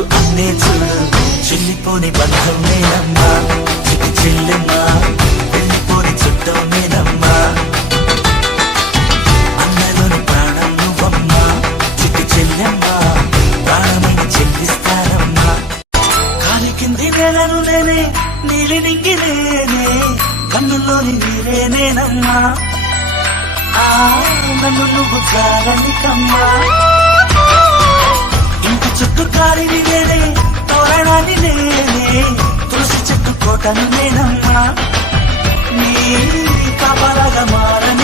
నీకు అన్నే చూడు చెల్లిపోని బంధం నేనమ్మా చిట్టి చెల్లెమ్మా వెళ్ళిపోని చుట్టం నేనమ్మా అన్నలోని ప్రాణం నువ్వమ్మా చిట్టి చెల్లెమ్మా ప్రాణమైన చెల్లిస్తానమ్మా కాలి కింది నేలను నేనే నీలి నింగి నేనే కన్నుల్లోని నీరే నేనమ్మా నన్ను నువ్వు కాలనికమ్మా ఇంటి చుట్టూ కాలిని నేనే తోరణాన్ని నేనే తులసి చెట్టు కోటను నేనమ్మా నీ కాపలాగా మారని